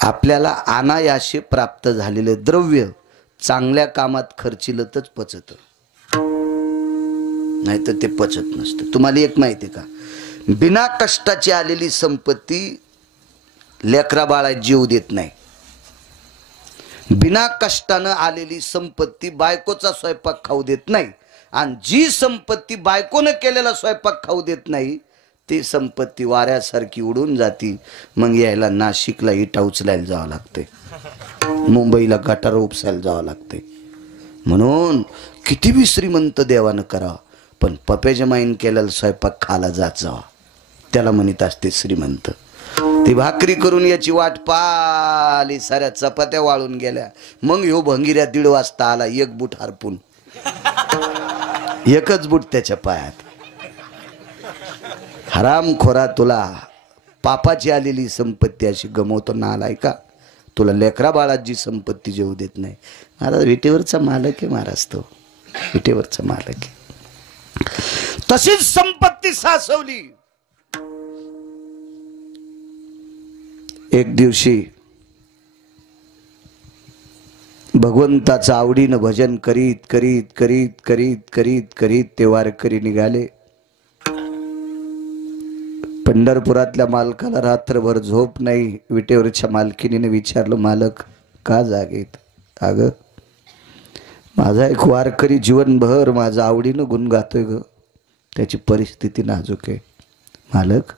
आपल्याला अनायासे प्राप्त झालेले द्रव्य चांगल्या कामात खर्चिलं तरच पचत, नाही तर ते पचत नसतं. तुम्हाला एक माहिती का, बिना कष्टाची आलेली संपत्ती लेकरा बाळा जीव देत नाही. बिना कष्टानं आलेली संपत्ती बायकोचा स्वयंपाक खाऊ देत नाही. आणि जी संपत्ती बायकोनं केलेला स्वयंपाक खाऊ देत नाही ती संपत्ती वाऱ्यासारखी उडून जाती. मग यायला नाशिकला इटा उचलायला जावं लागते, मुंबईला गटार उपसायला जावं लागते. म्हणून किती बी श्रीमंत देवानं करा, पण पप्याच्या माईन केलेला स्वयंपाक खाला जात जावा, त्याला म्हणत असते श्रीमंत. ती भाकरी करून याची वाट पाली, साऱ्या चपात्या वाळून गेल्या. मग ह्यो भंगिऱ्या 1:30 वाजता आला, एक बूट हरपून, एकच बूट त्याच्या पायात. हराम खोरा, तुला पापाची आलेली संपत्ती अशी गमवतो ना, आलाय का? तुला लेकरा बाळात जी संपत्ती जेवू देत नाही. महाराज विटेवरचा मालक आहे महाराज, तो विटेवरचा मालक आहे. तशीच संपत्ती सासवली. एक दिवशी भगवंताचं आवडीनं भजन करीत करीत करीत करीत करीत करीत ते वारकरी निघाले. पंढरपुरातल्या मालकाला रात्रभर झोप नाही. विटेवरच्या मालकिनीने विचारलं, मालक का जागेत? अगं माझा एक वारकरी जीवनभर माझं आवडीनं गुण गातोय ग, त्याची परिस्थिती नाजूक आहे. मालक,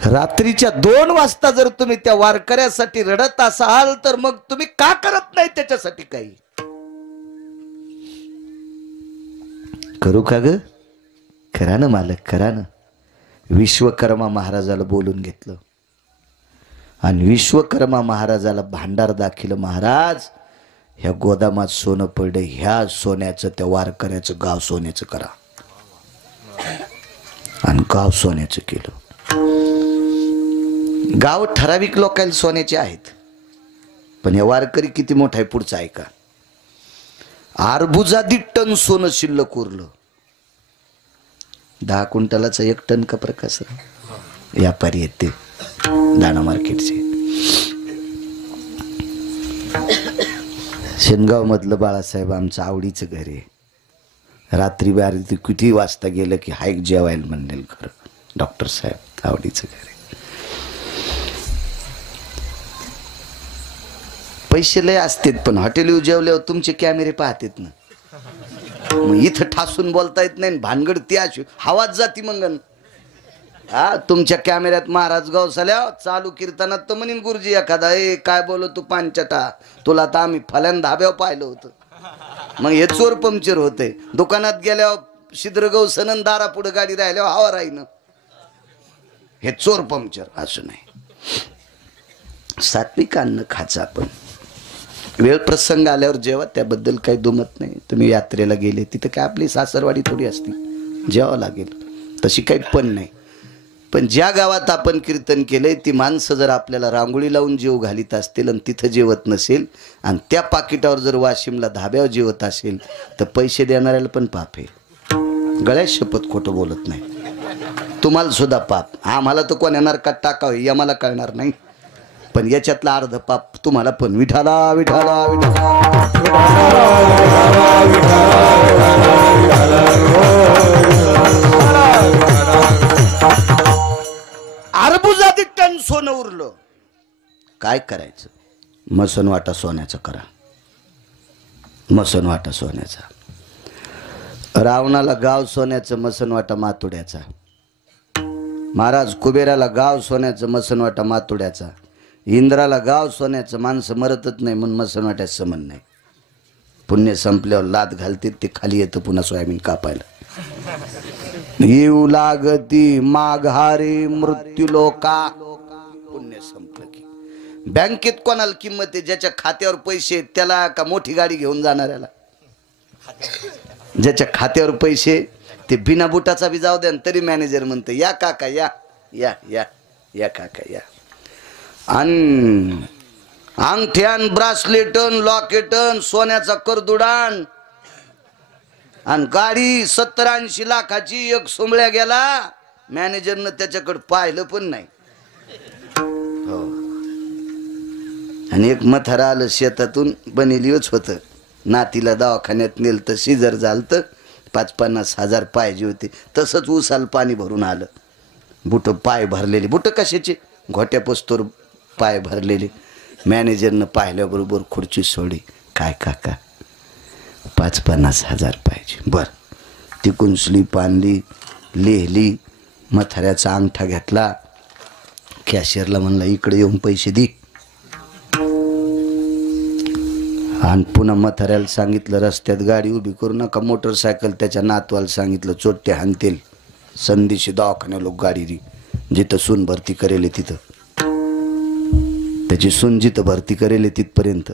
रात्रीच्या 2 वाजता जर तुम्ही त्या वारकऱ्यासाठी रडत असाल तर मग तुम्ही का करत नाही त्याच्यासाठी काही? करू का ग? करा ना मालक, करा ना. विश्वकर्मा महाराजाला बोलून घेतलं आणि विश्वकर्मा महाराजाला भांडार दाखिलं. महाराज, ह्या गोदामात सोनं पडलं, ह्या सोन्याचं त्या वारकऱ्याचं गाव सोन्याचं करा. आणि गाव सोन्याचं केलं. गाव ठराविक लोकांना सोन्याचे आहेत, पण हे वारकरी किती मोठा आहे पुढचा ऐका. अर्बुजादी टन सोनं शिल्लक उरलं. 10 क्विंटलाचा 1 टन का प्रकाश व्यापारी आहेत ते दाणा मार्केटचे. शेनगाव मधलं बाळासाहेब आमचं आवडीचं घर आहे. रात्री बारी किती वाजता गेलं की हायक जेवायला म्हणेल खरं. डॉक्टर साहेब आवडीचं घर आहे. पैसे लय असतात, पण हॉटेल जेवल्यावर तुमचे कॅमेरे पाहतात ना, मग इथं ठासून बोलता येत नाही. भानगड ती अशी हवाच जाती मंगन. हा, तुमच्या कॅमेऱ्यात महाराज गवसाल्या चालू कीर्तनात तर म्हणीन गुरुजी एखादा, ए काय बोलतो तू पांचटा, तुला तर आम्ही फल्यान धाब्यावर पाहिलं होतं. मग हे चोर पंक्चर होते. दुकानात गेल्यावर शिद्र गवसन दारा पुढे गाडी राहिल्यावर हवा राहीन, हे चोर पंक्चर. असं नाही, सात्विक अन्न खायचं आपण. वेळ प्रसंग आल्यावर जेव्हा, त्याबद्दल काही दुमत नाही. तुम्ही यात्रेला गेले तिथं काय आपली सासरवाडी थोडी असती, जेवावं लागेल, तशी काही पण नाही. पण ज्या गावात आपण कीर्तन केलंय ती माणसं जर आपल्याला रांगोळी लावून जेव घालीत असतील आणि तिथं जेवत नसेल आणि त्या पाकिटावर जर वाशिमला धाब्यावर जेवत असेल तर पैसे देणाऱ्याला पण पाप आहे. गळ्यात शपथ खोटं बोलत नाही. तुम्हाला सुद्धा पाप. आम्हाला तर कोण येणार का टाकावं हे आम्हाला कळणार नाही, पण याच्यातला अर्ध पाप तुम्हाला पण. विठाला विठाला अर्बुजादी टन सोनं उरलं. काय करायचं? मसनवाटा सोन्याचा करा, मसनवाटा सोन्याचा. रावणाला गाव सोन्याचं, मसनवाटा मातुड्याचा. महाराज कुबेराला गाव सोन्याचं, मसनवाटा मातुड्याचा. इंद्राला गाव सोन्याचं, माणसं मरतच नाही म्हणून मसनवाट्याचं समन नाही. पुण्य संपल्यावर लात घालते ते खाली येतं पुन्हा सोयाबीन कापायला. येऊ लागती माघारी मृत्यू लोका. पुण्य संपलं की बँकेत कोणाला किंमत आहे? ज्याच्या खात्यावर पैसे त्याला, का मोठी गाडी घेऊन जाणाऱ्याला? ज्याच्या खात्यावर पैसे ते बिना बुटाचा बी जाऊ द्या तरी मॅनेजर म्हणतं या काका या या या या काका या. आणि अंगठ्यान, ब्रासलेटन, लॉकेटन, सोन्याचा करदुडान आणि गाडी 70-80 लाखाची. एक सोमळ्या गेला, मॅनेजरनं त्याच्याकडे पाहिलं पण नाही. हो, आणि एक मथारा आलं शेतातून, बनेलीच होतं. नातीला दवाखान्यात नेलं तर सिजर झालतं. 50-50 हजार पाहिजे होते. तसंच उसाल पाणी भरून आलं. बुटं पाय भरलेले, बुटं कशाचे, घोट्या पस्तोर पाय भरलेले. मॅनेजरनं पाहिल्याबरोबर खुर्ची सोडली. काय काका 50-50 हजार पाहिजे. बरं, तिकून स्लीप आणली, लिहिली, मथाऱ्याचा अंगठा घेतला, कॅशियरला म्हणला इकडे येऊन पैसे दे. आणि पुन्हा मथाऱ्याला सांगितलं रस्त्यात गाडी उभी करू नका, मोटरसायकल त्याच्या नातवाला सांगितलं चोट्टे हाणतील, संधीशी दवाखान्या लोक गाडी दी, जिथं सून भरती करेल तिथं, त्याची सून जिथं भरती करेल तिथपर्यंत.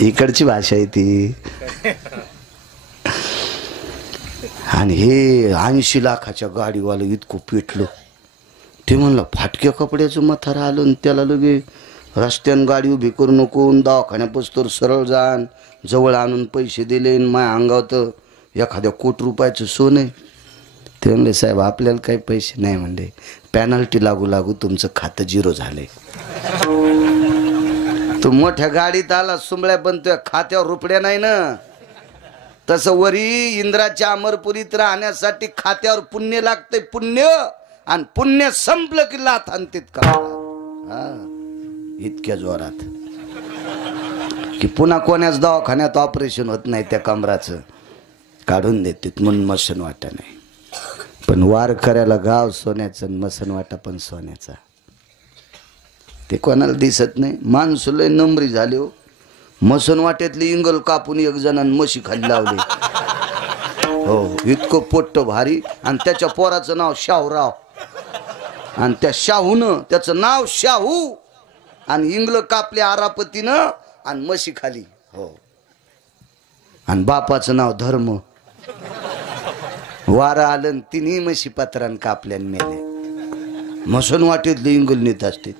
इकडची भाषा आहे ती. आणि हे 80 लाखाच्या गाडीवालं इतकं पेटलं. ते म्हणलं फाटक्या कपड्याचं मथारा आलं आणि त्याला लगे रस्त्यानं गाडी उभी करू नको, दवाखान्यापासून सरळ जाण, जवळ आणून पैसे दिले. माया अंगावत एखाद्या कोटी रुपयाचं सोनं आहे. ते म्हणले साहेब आपल्याला काही पैसे नाही, म्हणले पॅनल्टी लागू लागू तुमचं खातं 0 झालंय. तू मोठ्या गाडीत आला सुंबळ्या, पण तुझ्या खात्यावर रुपड्या नाही ना. तसं वरी इंद्राच्या अमरपुरीत राहण्यासाठी खात्यावर पुण्य लागतंय, पुण्य. आणि पुण्य संपलं की लाथ आणतात का इतक्या जोरात की पुन्हा कोण्याच दवाखान्यात ऑपरेशन होत नाही त्या कमराचं, काढून देतात. म्हणून मसन वाटा नाही. पण वार करायला गाव सोन्याचं, मसन वाटा पण सोन्याचा. ते कोणाला दिसत नाही. माणसं लय नंबरी झाले हो. मसन वाट्यातली इंगल कापून एक जणांनी म्हशी खाली लावली. हो, इतकं पोट्ट भारी. आणि त्याच्या पोराचं नाव शाहूराव. आणि त्या शाहूनं, त्याचं नाव शाहू, आणि इंगल कापले आरापतीनं आणि म्हशी खाली. हो, आणि बापाचं नाव धर्म. वारा आलं, तिन्ही म्हशी पत्रान कापल्यान मेले. मसन वाटेतले इंगल नेत असते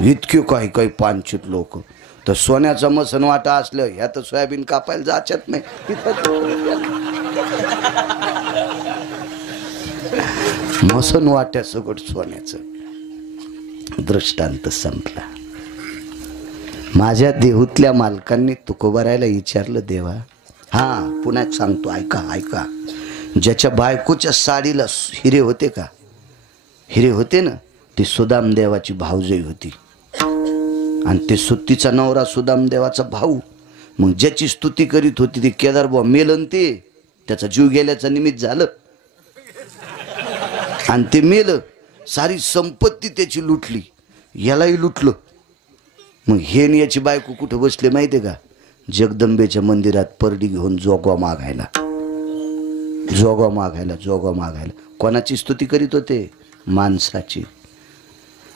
इतके काही काही पानचित लोक. तर सोन्याचा मसन वाटा असलं ह्या तर सोयाबीन कापायला जाचत नाही. मसन वाट्या सगळं सोन्याचं. दृष्टांत संपला. माझ्या देहूतल्या मालकांनी तुकोबारायला विचारलं, देवा हा पुन्हा सांगतो ऐका ऐका, ज्याच्या बायकोच्या साडीला हिरे होते का, हिरे होते ना, ती सुदाम देवाची भाऊजई होती. आणि ते सुत्तीचा नवरा सुदाम देवाचा भाऊ. मग ज्याची स्तुती करीत होती ती केदारबुवा मेलन, ते त्याचा जीव गेल्याचं निमित्त झालं. आणि ते मेलं, सारी संपत्ती त्याची लुटली, यालाही लुटलं. मग हे याची बायको कुठं बसले माहितीये का, जगदंबेच्या मंदिरात परडी घेऊन जोगवा मागायला, जोगवा मागायला, जोगवा मागायला. कोणाची स्तुती करीत होते, माणसाची.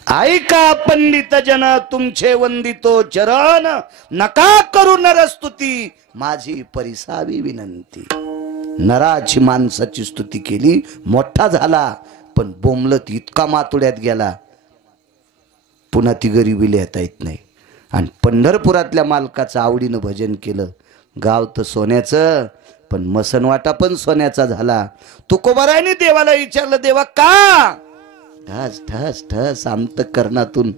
ऐका पंडित जन तुमचे वंदितो चरण, नका करू नरस्तुती माझी परिसावी विनंती. नराची माणसाची स्तुती केली, मोठा झाला, पण बोंबलत इतका मातुड्यात गेला, पुन्हा ती गरिबी लिहिता येत नाही. आणि पंढरपुरातल्या मालकाचं आवडीनं भजन केलं. गाव तर सोन्याचं, पण मसनवाटा पण सोन्याचा झाला. तुकोबारायने देवाला विचारलं, देवा का? ठस ठस ठस अंतःकरणातून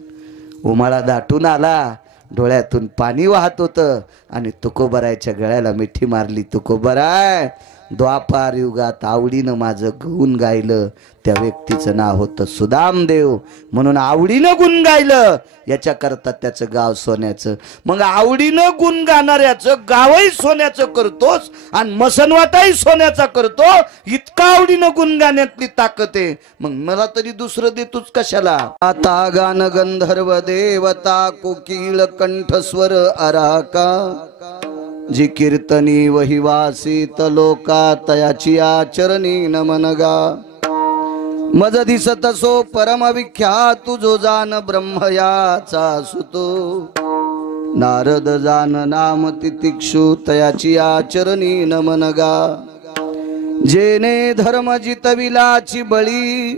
उमाळा दाटून आला, डोळ्यातून पाणी वाहत होतं. आणि तुकोबारायच्या गळ्याला मिठी मारली. तुकोबाराय, द्वापार युगात आवडीनं माझं गुण गायलं, त्या व्यक्तीचं नाव होतं सुदामदेव, म्हणून आवडीनं गुण गायलं. याच्याकरता त्याचं गाव सोन्याचं. मग आवडीनं गुण गाणाऱ्याचं गावही सोन्याचं करतोस आणि मसनवाटाही सोन्याचा करतो. इतका आवडीनं गुण गाण्यातली ताकद आहे, मग मला तरी दुसरं देतोच कशाला? आता गान गंधर्व देवता कोकिळ कंठस्वर अराका, जी कीर्तनी वही वासित लोका, तयाची आचरणी नमनगा. मज दिसत सो परम विख्यात, जो जान ब्रह्मयाचा सुतो. नारद जान नाम तितिक्षु, तयाची आचरणी नमनगा. जेने धर्म जितविलाची बळी,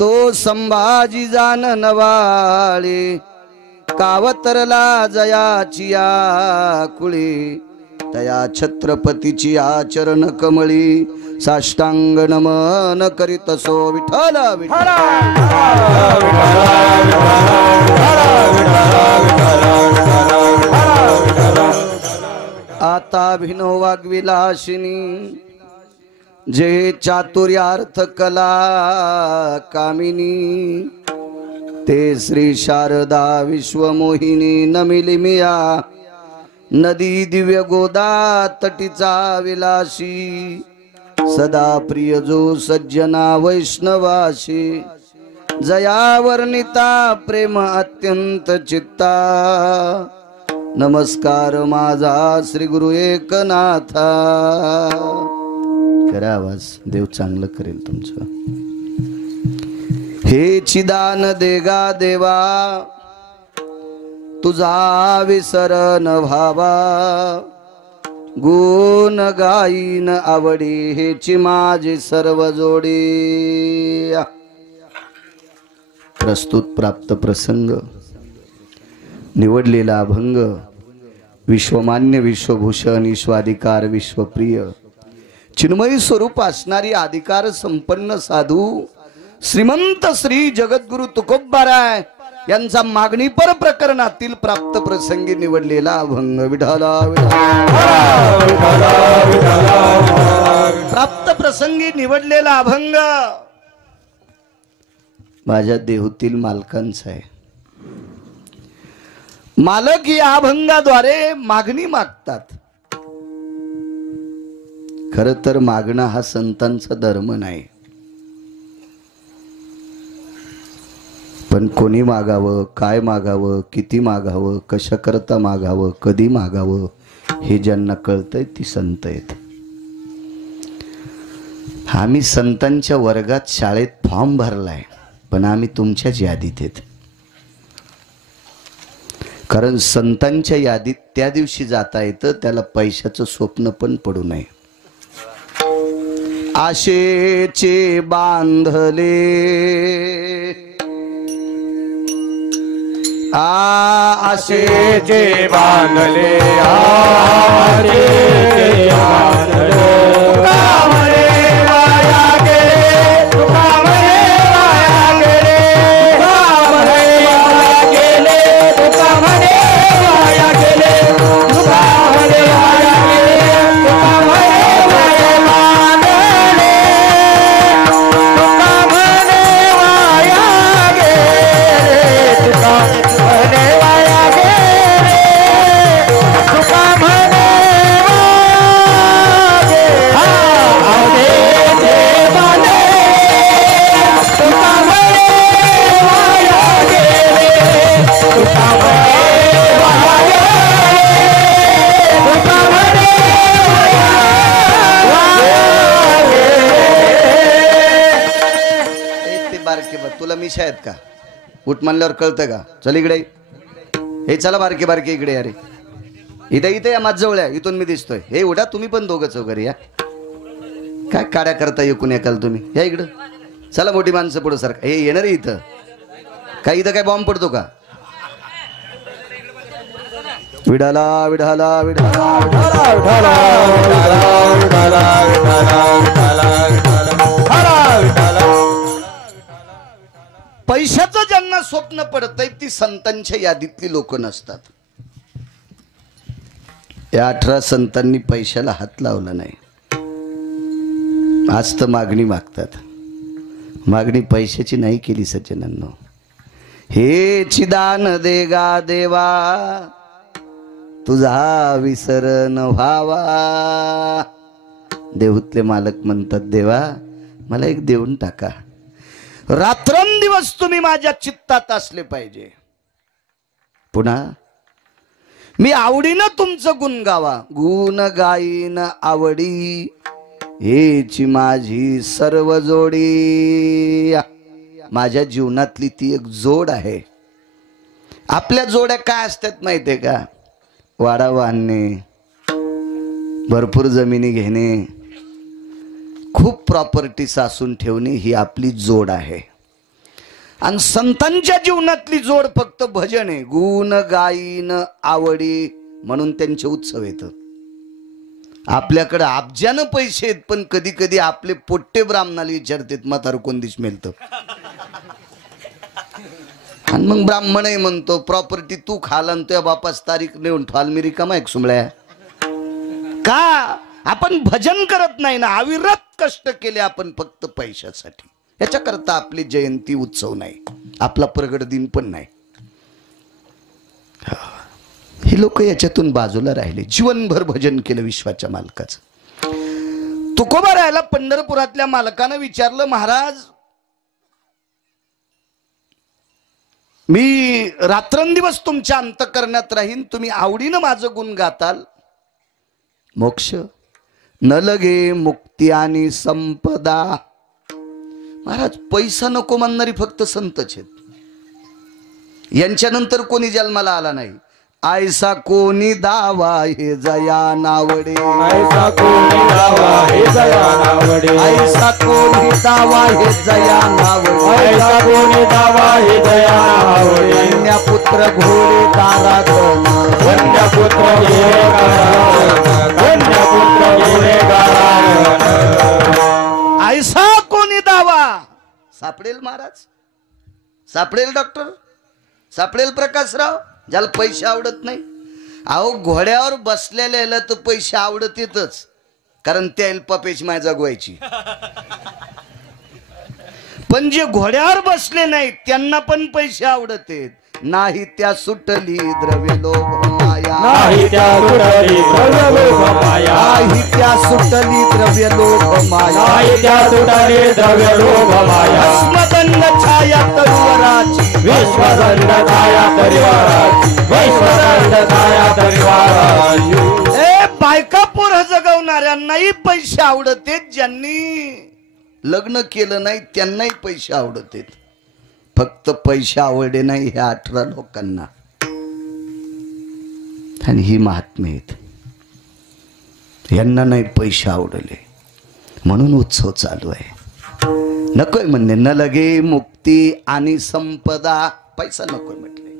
तो संभाजी जान नवाळे. कावतरला जयाची आकुळे, तया छत्रपतीची आचरण कमळी साष्टांग नमन करीत सो विठ्ठल विठ्ठल आता भिनो वाग्विलासिनी जे चातुर्यार्थ कला कामिनी ते श्री शारदा विश्वमोहिनी नमिली मिया नदी दिव्य गोदा तटीचा विलासी सदा प्रिय जो सज्जना वैष्णवाशी जया वर्णिता प्रेम अत्यंत चित्ता नमस्कार माझा श्री गुरु एकनाथा करा आवाज देव चांगलं करेल तुमचं हे चिदान देगा देवा तुझा विसर न व्हावा गुण गाईन आवडी हेची माझी सर्व जोडी प्रस्तुत प्राप्त प्रसंग निवडलेला अभंग विश्वमान्य विश्वभूषण ईश्वाधिकार विश्वप्रिय चिन्मयी स्वरूप असणारी अधिकार संपन्न साधू श्रीमंत श्री जगद्गुरु तुकोबाराय यांचा मागणीपर प्रकरणातील प्राप्त प्रसंगी निवडलेला अभंग विठाला प्राप्त प्रसंगी निवडलेला अभंग माझ्या देहूतील मालकांचा आहे। मालक या अभंगाद्वारे मागणी मागतात। खर तर मागणं हा संतांचा धर्म नाही, पण कोणी मागावं, काय मागावं, किती मागावं, कशा करता मागावं, कधी मागावं हे ज्यांना कळतंय ती संत आहेत। आम्ही संतांच्या वर्गात शाळेत फॉर्म भरलाय, पण आम्ही तुमच्याच यादीत आहेत। कारण संतांच्या यादीत त्या दिवशी जाता येतं त्याला पैशाचं स्वप्न पण पडू नये। आशेचे बांधले आशेचे बांधले आशेचे बांधले आहेत का उठ म्हणल्यावर कळतं का? चल इकडे, हे चला बारके बारके इकडे, अरे इथे इथे या माझजवळ आहे, इथून मी दिसतोय, हे उडा तुम्ही पण दोघं चौघरी या, काय काड्या करता एकूण एकाल तुम्ही या इकडं, चला मोठी माणसं पुढं सारखं हे येणार इथं काय, इथं काय बॉम्ब पडतो का? विडाला विडाला विडाला विडाला विडाला विडाला विडाला। पैशाचं ज्यांना स्वप्न पडतंय ती संतांच्या यादीतली लोक नसतात। या 18 संतांनी पैशाला हात लावला नाही, आज तर मागणी मागतात। मागणी पैशाची नाही केली सज्जनांनो। हे चिदान देगा देवा तुझा विसर न व्हावा। देहूतले मालक म्हणतात देवा मला एक देऊन टाका, रात्रंदिवस तुम्ही माझ्या चित्तात असले पाहिजे। पुन्हा मी आवडीनं तुमचं गुण गावा, गुण गाईन आवडी हेची माझी सर्व जोडी। माझ्या जीवनातली ती एक जोड आहे। आपल्या जोड्या काय असतात माहितीये का? वाडा बांधणे, भरपूर जमिनी घेणे, खूप प्रॉपर्टी सासून ठेवणे ही आपली जोड आहे। आणि संतांच्या जीवनातली जोड फक्त भजन आहे, गुण गाईन आवडी, म्हणून त्यांचे उत्सव येतं। आपल्याकडे अब्जानं पैसे आहेत, पण कधी कधी आपले पोट्टे ब्राह्मणाला विचारतात म्हातार कोण दिस मिळतं. आणि मग ब्राह्मण म्हणतो प्रॉपर्टी तू खाल आणि तुझ्या बापास तारीख नेऊन ठाल मी रिकामा एक सुमळ्या. का आपण भजन करत नाही ना, अविरत कष्ट केले आपण फक्त पैशासाठी. याच्याकरता आपली जयंती उत्सव नाही, आपला प्रगट दिन पण नाही. हे लोक याच्यातून बाजूला राहिले, जीवनभर भजन केलं विश्वाच्या मालकाचं. तुकोबा राहायला पंढरपुरातल्या मालकानं विचारलं, महाराज मी रात्रंदिवस तुमच्या अंतःकरणात राहीन, तुम्ही आवडीनं माझं गुण गाताल. मोक्ष न लगे मुक्ती आणि संपदा. महाराज पैसा नको म्हणणारी फक्त संतच आहेत, यांच्यानंतर कोणी जन्माला आला नाही. ऐसा कोणी दावा हे जया नावडे, ऐसा कोणी दावा हे जया नावडे, ऐसा कोणी दावा हे जया नावडे, ऐसा कोणी दावा हे जया नावडे. कन्यापुत्र घोडे दारात, कन्यापुत्र कन्यापुत्र ऐसा कोणी दावा. सापडेल महाराज, सापडेल डॉक्टर, सापडेल प्रकाशराव, ज्याला पैसे आवडत नाही. अहो घोड्यावर बसलेल्या तर पैसे आवडत येतच, कारण त्या पपेची माय जगवायची. पण जे घोड्यावर बसले नाहीत त्यांना पण पैसे आवडत आहेत. नाही त्या सुटली द्रव्य लोभ माया, नाही त्या सुटली द्रव्य लोभ माया, नाही त्या सुटली द्रव्य लोभ माया, नाही त्या सुटली द्रव्य लोभ माया. भस्मदंड छाया तरुवराची, विश्वदंड छाया तरिवाराची, विश्वदंड छाया तरिवाराची. ए बायका पोरं जगवणाऱ्यांनाही पैसे आवडत आहेत, ज्यांनी लग्न केलं नाही त्यांनाही पैसे आवडत आहेत. फक्त पैसे आवडे नाही ह्या 18 लोकांना. आणि ही महात्मे आहेत, यांना नाही पैसे आवडले म्हणून उत्सव चालू आहे. नकोय म्हणणे न लगे मुक्ती आणि संपदा. पैसा नकोय म्हटले.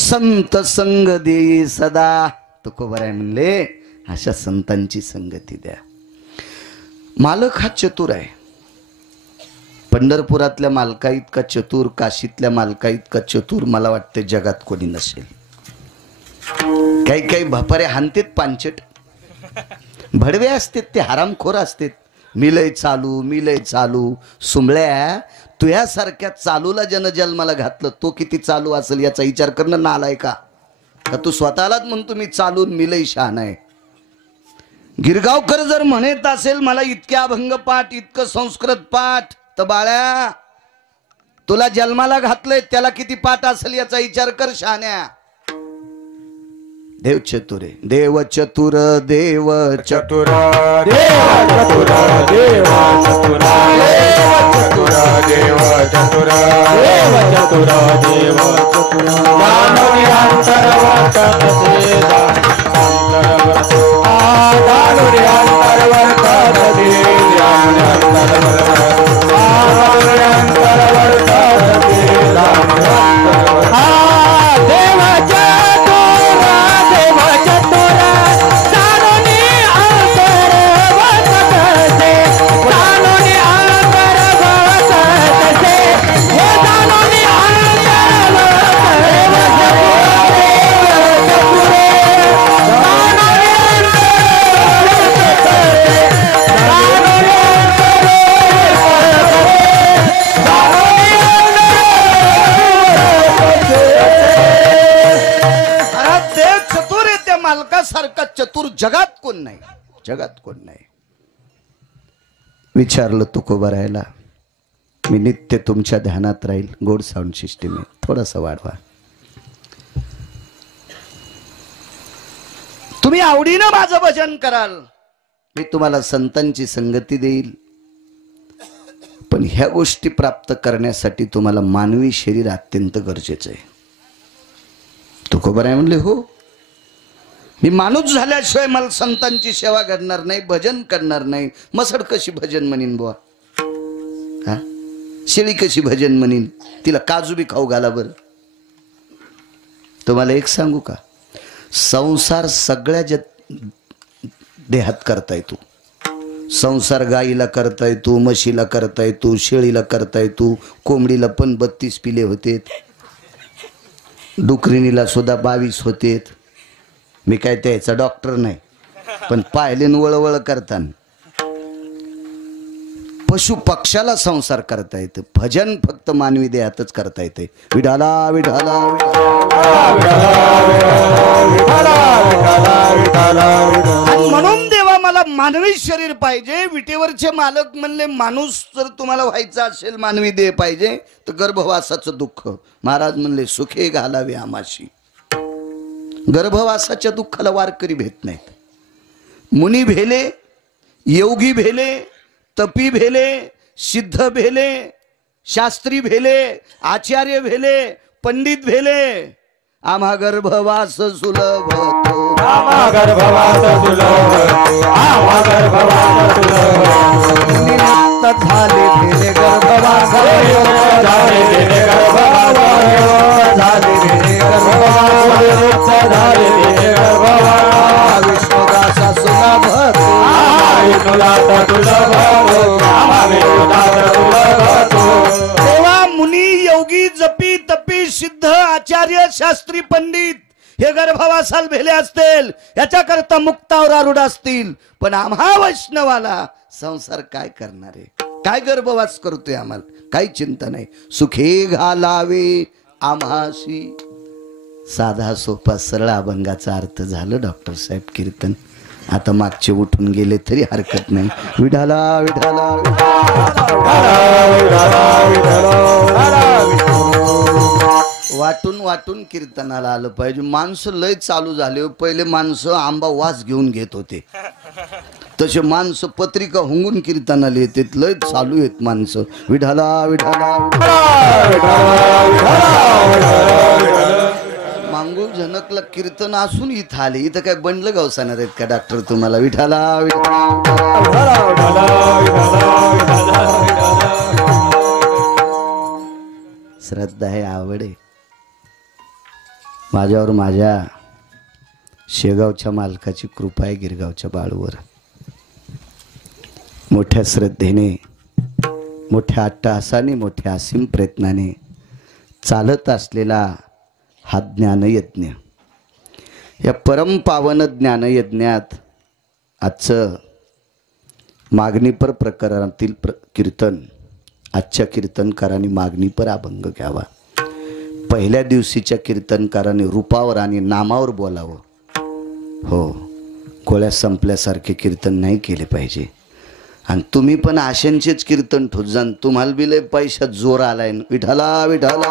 संत संग दे सदा. तुकोबा आहे म्हणले अशा संतांची संगती द्या. मालक हा चतुर आहे. पंढरपुरातल्या मालका इतका चतुर, काशीतल्या मालका इतका चतुर मला वाटते जगात कोणी नसेल. काही काही भापारे हानतेत पांचट, भडवे असतात, ते हरामखोर असतात. मिलय चालू मिलय चालू. सुंबळ्या तुझ्यासारख्या चालूला जन्माला घातलं, तो किती चालू असेल याचा विचार करणं नालाय का? तू स्वतःलाच म्हणतो मी चालून मिलय शहाणा आहे. गिरगावकर जर म्हणत असेल मला इतक्या अभंग पाठ, इतकं संस्कृत पाठ, तर बाळ्या तुला जन्माला घातलंय त्याला किती पाठ असेल याचा विचार कर शहाण्या. देव चतुर आहे. देव चतुर, देव चतुर देव चतुर, देव चतुर, देव चतुर, देव चतुर, देव चतुर, देव चतुर. दानवी अंतर्वर्त तसे दानवर्त, दानवी अंतर्वर्त तसे दानवर्त, दानवी अंतर्वर्त तसे दानवर्त. देव चतुर, देव चतुर, दानवी अंतर्वर्त तसे, दानवी अंतर्वर्त तसे, हे दानवी अंतर्वर्त देव चतुर, दानवी देव चतुर आहे. त्या मालकासारखा चतुर जगात कोण नाही, जगात कोण नाही. विचारलं तुकोबा राहायला, मी नित्य तुमच्या ध्यानात राहील. गोड साऊंड सिस्टीम आहे, थोडासा वाढवा. तुम्ही आवडीनं माझं भजन कराल, मी तुम्हाला संतांची संगती देईल. पण ह्या गोष्टी प्राप्त करण्यासाठी तुम्हाला मानवी शरीर अत्यंत गरजेचं आहे. तुकोबा राय म्हणले हो, मी माणूस झाल्याशिवाय मला संतांची सेवा करणार नाही, भजन करणार नाही. मसड कशी भजन म्हणीन बुवा, हा शेळी कशी भजन म्हणीन, तिला काजू बी खाऊ घाला. बरं तुम्हाला एक सांगू का, संसार सगळ्या देहात करता येतो. संसार गाईला करता येतो, म्हशीला करता येतो, शेळीला करता येतो, कोंबडीला पण 32 पिले होते, डुकरिणीला सुद्धा 22 होते. मी काय त्याचा डॉक्टर नाही, पण पाहिले वळवळ करताना. पशु पक्षाला संसार करता येतं, भजन फक्त मानवी देहातच करता येते. विठाला विठाला आणि म्हणून देवा मला मानवी शरीर पाहिजे. विटेवरचे मालक म्हणले माणूस जर तुम्हाला व्हायचा असेल, मानवी देह पाहिजे, तर गर्भवासाचं दुःख. महाराज म्हणले सुखे घालावे आमाशी. गर्भवासाच्या दुःखाला वारकरी भेट नाहीत. मुनी भेले, योगी भेले, तपी भेले, सिद्ध भेले, शास्त्री भेले, आचार्य भेले, पंडित भेले, आम्हा गर्भवास सुलभ होतो. आम्हा गर्भवास सुलभ, आम्हा गर्भवास सुलभ. निमित्त झाले भेले गर्भवास, झाले भेले गर्भवास, झाले भेले गर्भवास, झाले भेले गर्भवास. विष्णुदासा सुलभ होतो. विष्णुदास सुलभ होतो, आम्हा विष्णुदास सुलभ होतो. तेव्हा मुनी, योगी, जपी, तपी, सिद्ध, आचार्य, शास्त्री, पंडित हे गर्भवासाल भेले असतील, याच्याकरता मुक्तावर आरूढ असतील. पण आम्हा वैष्णवाला संसार काय करणार आहे? काय गर्भवास करतोय? आम्हाला काही चिंता नाही. सुखे घालावे आम्हाशी. साधा सोपा सरळ अभंगाचा अर्थ झालं डॉक्टर साहेब कीर्तन. आता मागचे उठून गेले तरी हरकत नाही. विठाला विठाला वाटून वाटून कीर्तनाला आलं पाहिजे. माणसं लय चालू झाले. पहिले माणसं आंबा वास घेऊन घेत होते, तसे माणसं पत्रिका हुंगून कीर्तनाला येतात. लय चालू आहेत माणसं. विठाला विठाला मांगूर जनकला कीर्तन असून इथं आले. इथं काय बंडलं गावसाणार आहेत का डॉक्टर तुम्हाला? विठाला श्रद्धा आहे, आवड आहे. माझ्यावर माझ्या शेगावच्या मालकाची कृपा आहे. गिरगावच्या बाळूवर मोठ्या श्रद्धेने, मोठ्या अट्टहासाने, मोठ्या असीम प्रयत्नाने चालत असलेला हा ज्ञानयज्ञ. या परमपावन ज्ञानयज्ञात आजचं मागणीपर प्रकरणातील कीर्तन आजच्या कीर्तनकारांनी मागणीपर अभंग घ्यावा. पहिल्या दिवशीच्या कीर्तनकारांनी रूपावर आणि नामावर बोलावं. हो, गोळ्या संपल्यासारखे कीर्तन नाही केले पाहिजे. आणि तुम्ही पण आशेंचेच कीर्तन ठोत जाण. तुम्हाला बी लय पैशात जोर आलाय. विठाला विठाला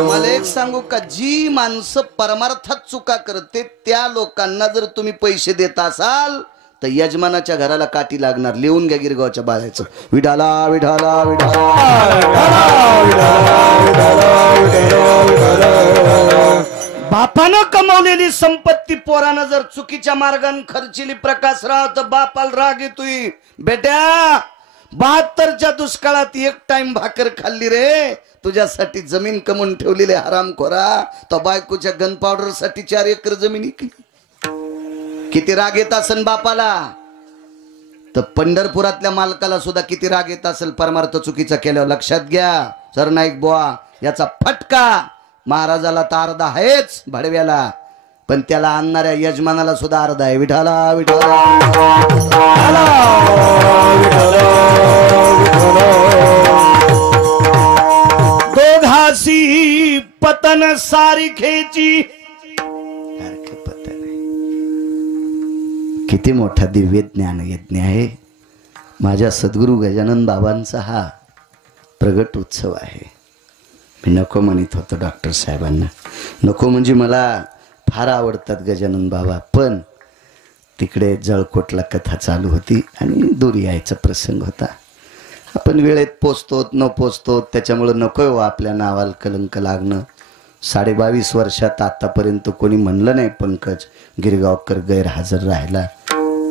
मला एक सांगू का, जी माणसं परमार्थात चुका करते त्या लोकांना जर तुम्ही पैसे देत असाल तर यजमानाच्या घराला काठी लागणार. लिहून घ्या गिरगावच्या बाळाचं. विठाला विठाला बापानं कमवलेली संपत्ती पोरानं जर चुकीच्या मार्गाने खर्चिली प्रकाशराव, तर बापाला राग येतोय. बेट्या, 72च्या दुष्काळात एक टाइम भाकर खाल्ली रे, तुझ्यासाठी जमीन कमवून ठेवलेली हरामखोरा. तो बायकोच्या गन पावडर साठी 4 एकर जमीन इकली. किती राग येत असेल बापाला, तर पंढरपुरातल्या मालकाला सुद्धा किती राग येत असेल परमार्थ चुकीचा केल्यावर. लक्षात घ्या सरनाईक बुवा, याचा फटका महाराजाला तर अर्धा आहेच भडव्याला, पण त्याला आणणाऱ्या यजमानाला सुद्धा अर्धा आहे. विठाला विठाला दोघासी पतन सारिखेची. किती मोठा दिव्य ज्ञान यज्ञ आहे. माझ्या सद्गुरू गजानन बाबांचा हा प्रगट उत्सव आहे. मी नको म्हणत होतो डॉक्टर साहेबांना. नको म्हणजे मला फार आवडतात गजानन बाबा, पण तिकडे जळकोटला कथा चालू होती आणि दूर यायचा प्रसंग होता. आपण वेळेत पोचतो न पोचतो, त्याच्यामुळं नको हो आपल्या नावाला कलंक लागणं. 22.5 वर्षात आतापर्यंत कोणी म्हणलं नाही पंकज गिरगावकर गैरहजर राहिला,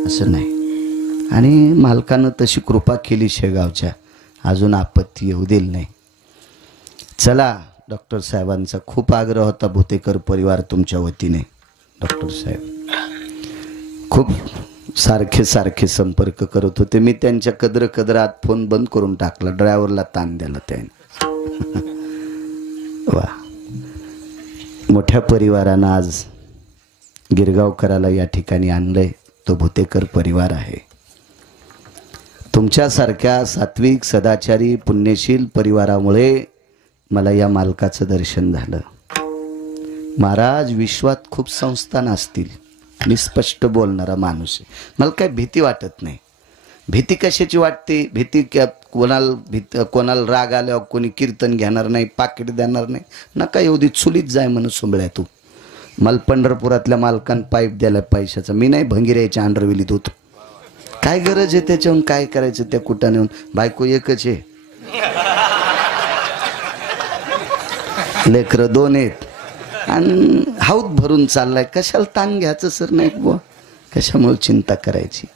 असं नाही. आणि मालकानं तशी कृपा केली शेगावच्या, अजून आपत्ती येऊ दिली नाही. चला, डॉक्टर साहेबांचा खूप आग्रह होता, भुतेकर परिवार तुमच्या वतीने. डॉक्टर साहेब खूप सारखे सारखे संपर्क करत होते. मी त्यांच्या कदरात फोन बंद करून टाकला, ड्रायव्हरला ताण द्याला त्याने. वा, मोठ्या परिवारानं आज गिरगावकराला या ठिकाणी आणलंय. तो भुतेकर परिवार आहे. तुमच्यासारख्या सात्विक सदाचारी पुण्यशील परिवारामुळे मला या मालकाचं दर्शन झालं. महाराज, विश्वात खूप संस्थान असतील, मी स्पष्ट बोलणारा माणूस आहे. मला काही भीती वाटत नाही. भीती कशाची वाटते? भीती कोणाला राग आल्यावर कोणी कीर्तन घेणार नाही, पाकिट देणार नाही. नका एवढी चुलीत जाय म्हणून सुंबळ्या तू. मला पंढरपुरातल्या मालकान पाईप द्यायला पैशाचा. मी नाही भंगिऱ्याच्या अंडरविलीत होतो. काय गरज आहे त्याच्याहून? काय करायचं त्या कुठं नेऊन? बायको एकच आहे, लेकरं 2 आहेत आणि हाऊत भरून चाललाय. कशाला ताण घ्यायचं सर? नाही बुवा, कशामुळे चिंता करायची?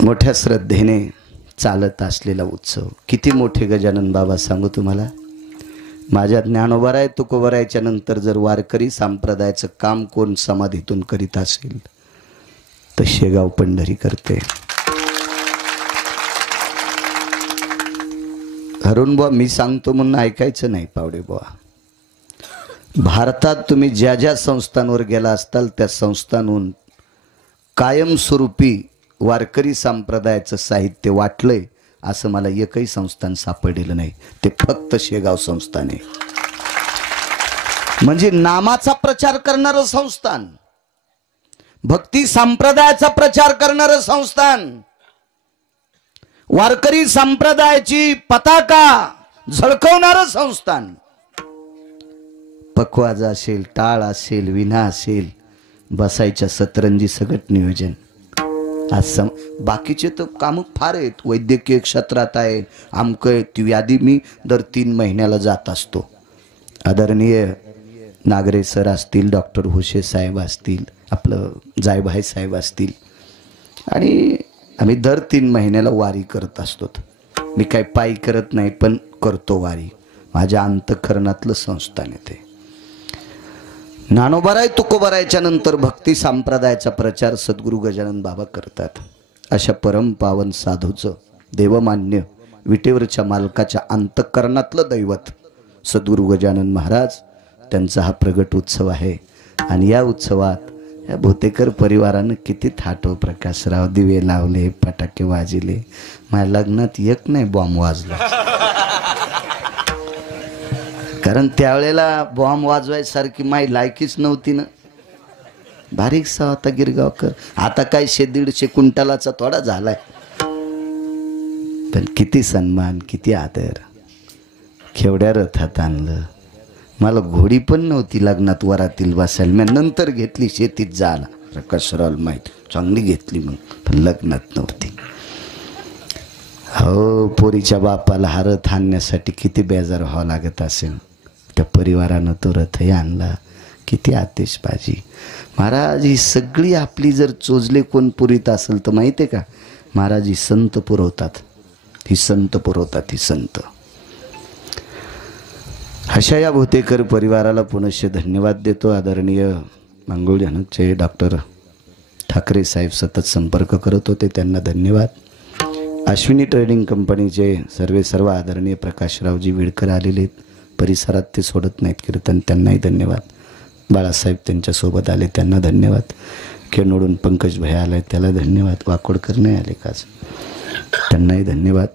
मोठ्या श्रद्धेने चालत असलेला उत्सव. किती मोठे गजानन बाबा सांगू तुम्हाला. माझ्या ज्ञानोबाराय तुकोबारायच्या नंतर जर वारकरी संप्रदायाचं काम कोण समाधीतून करीत असेल तर शेगाव पंढरी करते. हरून बुवा, मी सांगतो म्हणून ऐकायचं नाही पावडे बुवा. भारतात तुम्ही ज्या ज्या संस्थांवर गेला असताल त्या संस्थांहून कायमस्वरूपी वारकरी संप्रदायाचं साहित्य वाटलंय असं मला एकही संस्थान सापडलेलं नाही. ते फक्त शेगाव संस्थान आहे. म्हणजे नामाचा प्रचार करणारं संस्थान, भक्ती संप्रदायाचा प्रचार करणारं संस्थान, वारकरी संप्रदायाची पताका झळकवणारं संस्थान. पखवाज असेल, टाळ असेल, विना असेल, बसायच्या सतरंजी सगळं नियोजन. आज बाकीचे तर काम फार आहेत. वैद्यकीय क्षेत्रात आहे, आमकं ती यादी मी दर 3 महिन्याला जात असतो. आदरणीय नागरे सर असतील, डॉक्टर हुशे साहेब असतील, आपलं जायभाई साहेब असतील, आणि आम्ही दर 3 महिन्याला वारी करत असतो. मी काही पायी करत नाही, पण करतो वारी. माझ्या अंतःकरणातलं संस्थान आहे ते. ज्ञानोबाराय तुकोबारायच्या नंतर भक्ती संप्रदायाचा प्रचार सद्गुरू गजानन बाबा करतात. अशा परम पावन साधूचं, देवमान्य विटेवरच्या मालकाच्या अंतःकरणातलं दैवत सद्गुरू गजानन महाराज, त्यांचा हा प्रगट उत्सव आहे. आणि या उत्सवात या भुतेकर परिवारानं किती थाटो प्रकाशराव, दिवे लावले, फटाके वाजले. माझ्या लग्नात एक नाही बॉम्ब वाजला. कारण त्यावेळेला बॉम्ब वाजवायसारखी माई लायकीच नव्हती ना. बारीकसा होता गिरगावकर. आता काय 150 क्विंटलाचा थोडा झालाय. पण किती सन्मान, किती आदर. केवढ्या रथात आणलं. मला घोडी पण नव्हती लग्नात वरातील बसायला. मी नंतर घेतली शेतीत जायला. प्रकाशराव माहीत चांगली घेतली मग, पण लग्नात नव्हती. हो, पोरीच्या बापाला हा रथ आणण्यासाठी किती बेजार व्हावं लागत असेल. त्या परिवारानं तो रथही आणला. किती आतिषबाजी. महाराज, ही सगळी आपली जर चोजले कोण पुरीत असेल तर माहिती आहे का, महाराज ही संत पुरवतात. ही संत पुरवतात, ही संत. अशा या भुतेकर परिवाराला पुनश्च धन्यवाद देतो. आदरणीय मंगळूळचे डॉक्टर ठाकरे साहेब सतत संपर्क करत होते, त्यांना धन्यवाद. अश्विनी ट्रेडिंग कंपनीचे सर्व आदरणीय प्रकाशरावजी विडकर आलेले आहेत. परिसरात ते सोडत नाहीत कीर्तन, त्यांनाही धन्यवाद. बाळासाहेब त्यांच्यासोबत आले, त्यांना धन्यवाद. खेळनोडून पंकज भैया आलाय, त्याला धन्यवाद. वाकोडकर नाही आले काच, त्यांनाही धन्यवाद.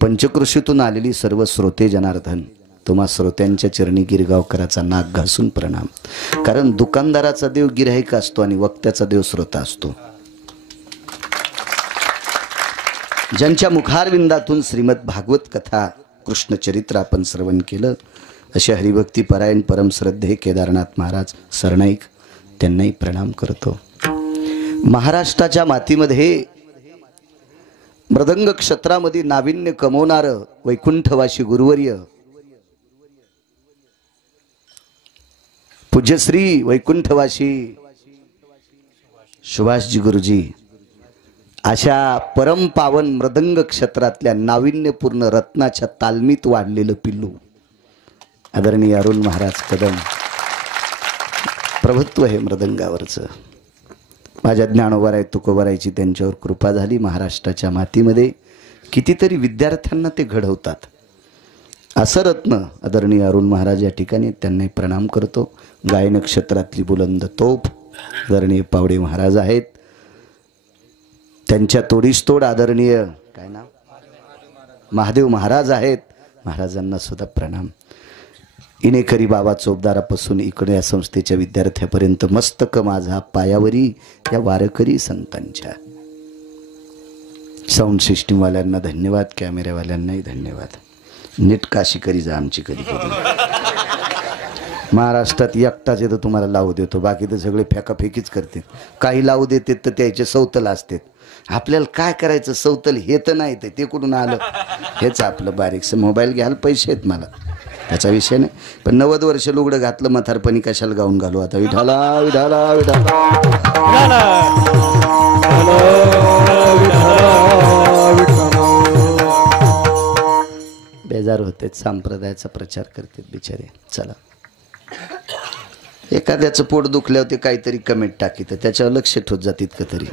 पंचकृषीतून आलेली सर्व श्रोते जनार्दन, तुम्हा श्रोत्यांच्या चरणी गिरगावकराचा नाक घासून प्रणाम. कारण दुकानदाराचा देव गिऱ्हाईक असतो आणि वक्त्याचा देव श्रोता असतो. ज्यांच्या मुखारविंदातून श्रीमद भागवत कथा कृष्णचरित्र आपण श्रवण केलं, असे हरिभक्ती परायण परम श्रद्धे केदारनाथ महाराज सरनाईक, त्यांनाही प्रणाम करतो. महाराष्ट्राच्या मातीमध्ये मृदंग क्षेत्रामध्ये नाविन्य कमवणारं वैकुंठवासी गुरुवर्य पूज्यश्री वैकुंठवासी सुभाषजी गुरुजी अशा परमपावन मृदंग क्षेत्रातल्या नाविन्यपूर्ण रत्नाच्या तालमीत वाढलेलं पिल्लू आदरणीय अरुण महाराज कदम. प्रभुत्व हे मृदंगावरचं. माझ्या ज्ञानोबाराय तुकोबारायची त्यांच्यावर कृपा झाली. महाराष्ट्राच्या मातीमध्ये कितीतरी विद्यार्थ्यांना ते घडवतात. असं रत्न आदरणीय अरुण महाराज या ठिकाणी त्यांना प्रणाम करतो. गायन क्षेत्रातली बुलंद तोफ आदरणीय पावडे महाराज आहेत. त्यांच्या तोडीस तोड आदरणीय काय नाव महादेव महाराज आहेत. महाराजांना सुद्धा प्रणाम. इनेकरी बाबा चोपदारापासून इकडे या संस्थेच्या विद्यार्थ्यापर्यंत मस्तक माझा पायावरी या वारकरी संतांच्या. साऊंड सिस्टीमवाल्यांना धन्यवाद, कॅमेऱ्यावाल्यांनाही धन्यवाद. नीट काशी करी जा आमची कधी महाराष्ट्रात एकटाच येतं तुम्हाला लावू देतो, बाकी तर सगळे फेकाफेकीच करते. काही लावू देते तर त्याचे सौतल असते. आपल्याला काय करायचं सौतल हे तर नाही, ते कुठून आलं हेच आपलं बारीकसं. मोबाईल घ्यायला पैसे आहेत मला, त्याचा विषय नाही. पण 90 वर्ष लुगडं घातलं म्हातारपणी कशाला गाऊन घालू आता. विठाला विठाला विठाला बेजार होते. संप्रदायाचा प्रचार करते बिचारे. चला, एखाद्याचं पोट दुखल्यावर ते काहीतरी कमेंट टाकीत, त्याच्यावर लक्ष ठेवत जात इतकं तरी.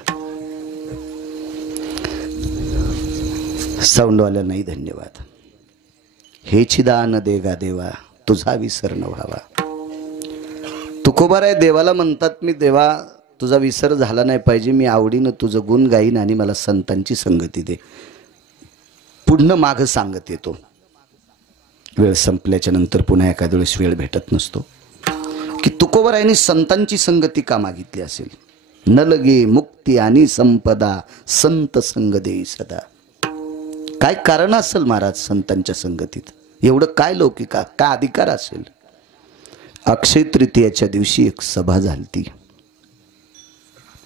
साऊंडवाल्यांनाही धन्यवाद. हेची दान देगा देवा तुझा विसर न व्हावा. तुकोबाराय देवाला म्हणतात, मी देवा तुझा विसर झाला नाही पाहिजे, मी आवडीनं तुझं गुण गाईन आणि मला संतांची संगती दे. पुढनं मागं सांगत येतो. वेळ संपल्याच्या नंतर पुन्हा एखाद्या वेळेस वेळ भेटत नसतो की तुकोबारायांनी संतांची संगती का मागितली असेल. न लगे मुक्ती आणि संपदा संत संग देई सदा. काय कारण असेल महाराज संतांच्या संगतीत? एवढं काय लौकिका, काय अधिकार असेल? अक्षय तृतीयाच्या दिवशी एक सभा झाली,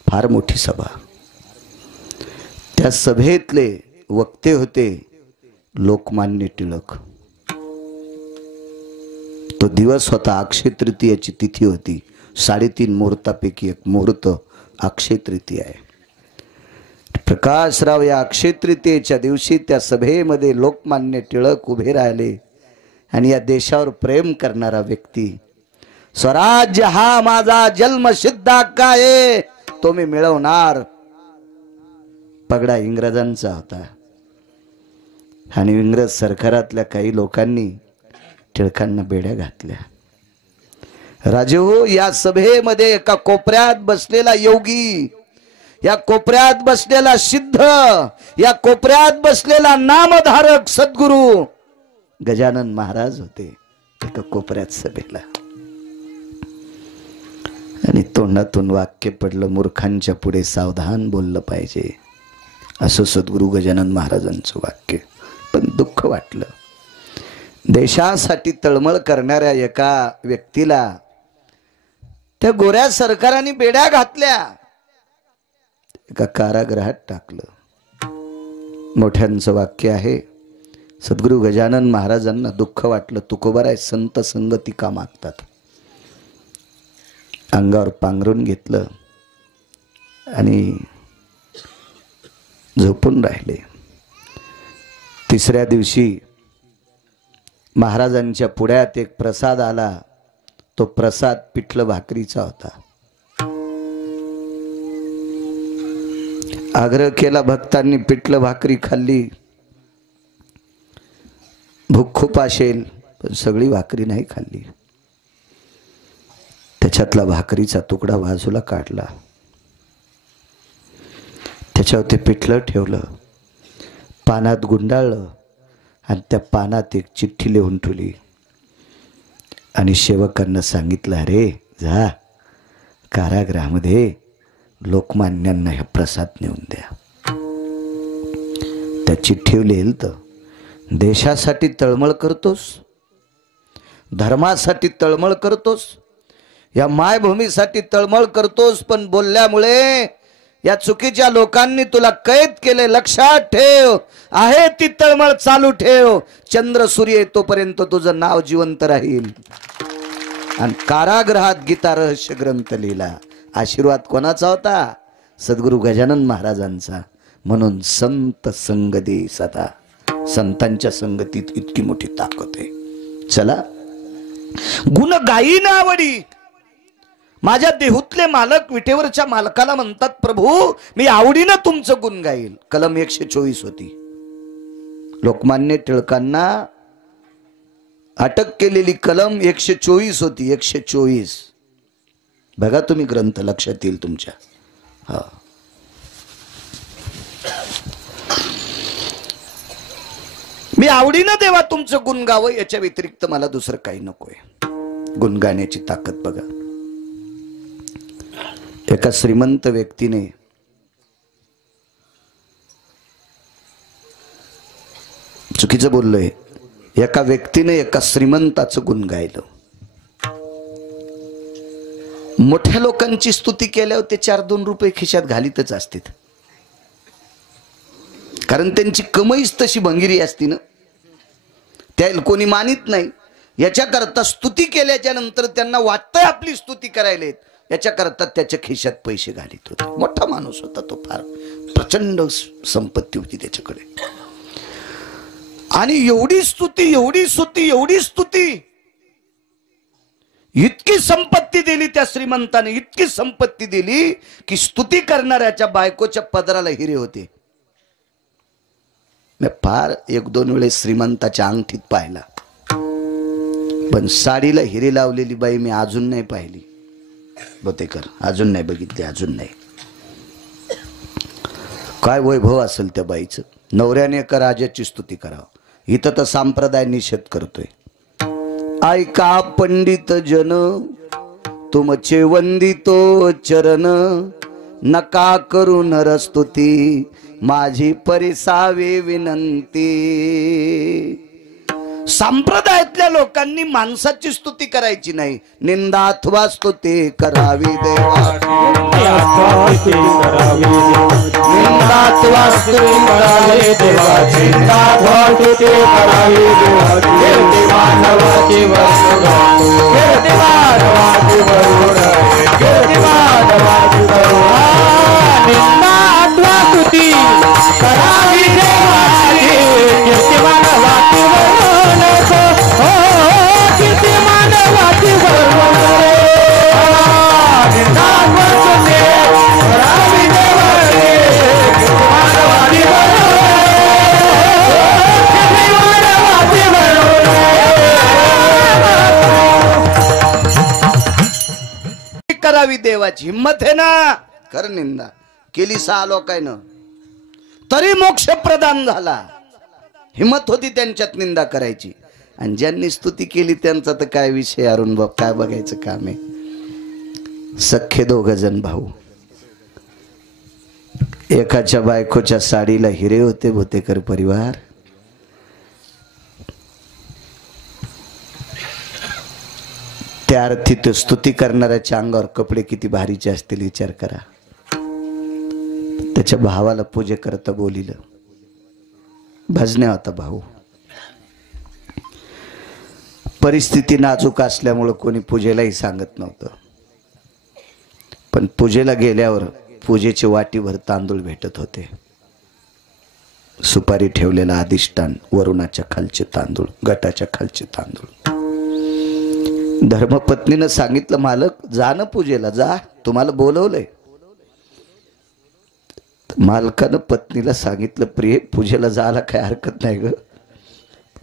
फार मोठी सभा. त्या सभेतले वक्ते होते लोकमान्य टिळक. तो दिवस होता, अक्षय तृतीयाची तिथी होती. 3.5 मुहूर्तापैकी एक मुहूर्त अक्षय तृतीया आहे. प्रकाशराव या अक्षय तृतीयेच्या दिवशी त्या सभेमध्ये लोकमान्य टिळक उभे राहिले आणि या देशावर प्रेम करणारा व्यक्ती, स्वराज्य हा माझा जन्मसिद्ध हक्क आहे, तो मी मिळवणार. पगडा इंग्रजांचा होता आणि इंग्रज सरकारातल्या काही लोकांनी टिळकांना बेड्या घातल्या. राजे हो, या सभेमध्ये एका कोपऱ्यात बसलेला योगी, या कोपऱ्यात बसलेला सिद्ध, या कोपऱ्यात बसलेला नामधारक सद्गुरू गजानन महाराज होते एका कोपऱ्यात सभेला. आणि तोंडातून वाक्य पडलं, मूर्खांच्या पुढे सावधान बोललं पाहिजे, असं सद्गुरू गजानन महाराजांचं वाक्य. पण दुःख वाटलं. देशासाठी तळमळ करणाऱ्या एका व्यक्तीला त्या गोऱ्या सरकारांनी बेड्या घातल्या, एका कारागृहात टाकलं. मोठ्यांचं वाक्य आहे. सद्गुरू गजानन महाराजांना दुःख वाटलं. तुकोबाराय संत संगती का मागतात? अंगावर पांघरून घेतलं आणि झोपून राहिले. 3ऱ्या दिवशी महाराजांच्या पुढ्यात एक प्रसाद आला. तो प्रसाद पिठलं भाकरीचा होता. आग्रह केला भक्तांनी, पिठलं भाकरी खाल्ली. भूक खूप असेल पण सगळी भाकरी नाही खाल्ली. त्याच्यातला भाकरीचा तुकडा बाजूला काढला, त्याच्यावर ते पिठलं ठेवलं, पानात गुंडाळलं आणि त्या पानात एक चिठ्ठी लिहून ठेवली आणि सेवकांना सांगितलं, अरे जा कारागृहामध्ये लोकमान्यांना हे प्रसाद नेऊन द्या. त्या चिठ्ठीवर लिहिलं तर, देशासाठी तळमळ करतोस, धर्मासाठी तळमळ करतोस, या मायभूमीसाठी तळमळ करतोस, पण बोलल्यामुळे या चुकीच्या लोकांनी तुला कैद केले. लक्षात ठेव, आहे ती तळमळ चालू ठेव. चंद्र सूर्य येतोपर्यंत तुझं नाव जिवंत राहील. आणि कारागृहात गीता रहस्य ग्रंथ लिहिला. आशीर्वाद कोणाचा होता? सद्गुरू गजानन महाराजांचा. म्हणून संत संग दे सदा. संतांच्या संगतीत इतकी मोठी ताकद आहे. चला, गुण गायीन आवडी. माझ्या देहूतले मालक विटेवरच्या मालकाला म्हणतात, प्रभू मी आवडीनं तुमचं गुण गाईल. कलम 124 होती. लोकमान्य टिळकांना अटक केलेली कलम 124 होती. 124. बघा तुम्ही ग्रंथ, लक्षात येईल तुमच्या. हा, मी आवडीनं देवा तुमचं गुण गावं, याच्या व्यतिरिक्त मला दुसरं काही नकोय. गुण गाण्याची ताकद बघा. एका श्रीमंत व्यक्तीने चुकीचं बोललोय, एका व्यक्तीने एका श्रीमंताचं गुण गायलं. मोठ्या लोकांची स्तुती केल्यावर ते 4-2 रुपये खिशात घालीतच असतात, कारण त्यांची कमाईच तशी भंगिरी असती ना. त्याला कोणी मानित नाही. याच्याकरता स्तुती केल्याच्या नंतर त्यांना वाटतंय आपली स्तुती करायला, याच्याकरता त्याच्या खिशात पैसे घालीत होते. मोठा माणूस होता तो, फार प्रचंड संपत्ती होती त्याच्याकडे. आणि एवढी स्तुती, एवढी स्तुती, एवढी स्तुती, इतकी संपत्ती दिली त्या श्रीमंताने, इतकी संपत्ती दिली की स्तुती करणाऱ्याच्या बायकोच्या पदराला हिरे होते. मी फार 1-2 वेळेस श्रीमंताच्या अंगठीत पाहिला, पण साडीला हिरे लावलेली बाई मी अजून नाही पाहिली. बोतेकर, अजून नाही बघितली, अजून नाही. काय वैभव असेल त्या बाईचं. नवऱ्याने एका राजाची स्तुती करावं. इथं तर संप्रदाय निषेध करतोय. ऐका पंडित जन, तुमचे वंदितो चरण, नका करू नरस्तुती, माझी परिसावे विनंती. संप्रदायातल्या लोकांनी माणसाची स्तुती करायची नाही, निंदा अथवा स्तुती करावी देवा. निंदा अथवा स्तुती करावी देवाची, मानवाची करावी देवाची. हिम्मत आहे ना, कर निंदा केली 6 लोकांना तरी मोक्ष प्रदान झाला. हिम्मत होती त्यांच्यात निंदा करायची. आणि ज्यांनी स्तुती केली त्यांचा तर काय विषय, अरुण बाप, काय बघायचं काम आहे. सख्खे 2 जण भाऊ, एकाच्या बायकोच्या साडीला हिरे होते. बोतेकर परिवार, त्या अर्थी तो स्तुती करणाऱ्याच्या अंगावर कपडे किती भारीचे असतील विचार करा. त्याच्या भावाला पूजे करता बोलिलं. भजन्या होता भाऊ. परिस्थिती नाजूक असल्यामुळे कोणी पूजेलाही सांगत नव्हतं, पण पूजेला गेल्यावर पूजेचे वाटीभर तांदूळ भेटत होते. सुपारी ठेवलेला अधिष्ठान, वरुणाच्या खालचे तांदूळ, गटाच्या खालचे तांदूळ. धर्मपत्नीनं सांगितलं, मालक जा ना पूजेला, जा, तुम्हाला बोलवलंय. मालकानं पत्नीला सांगितलं, प्रिय पूजेला जायला काय हरकत नाही ग,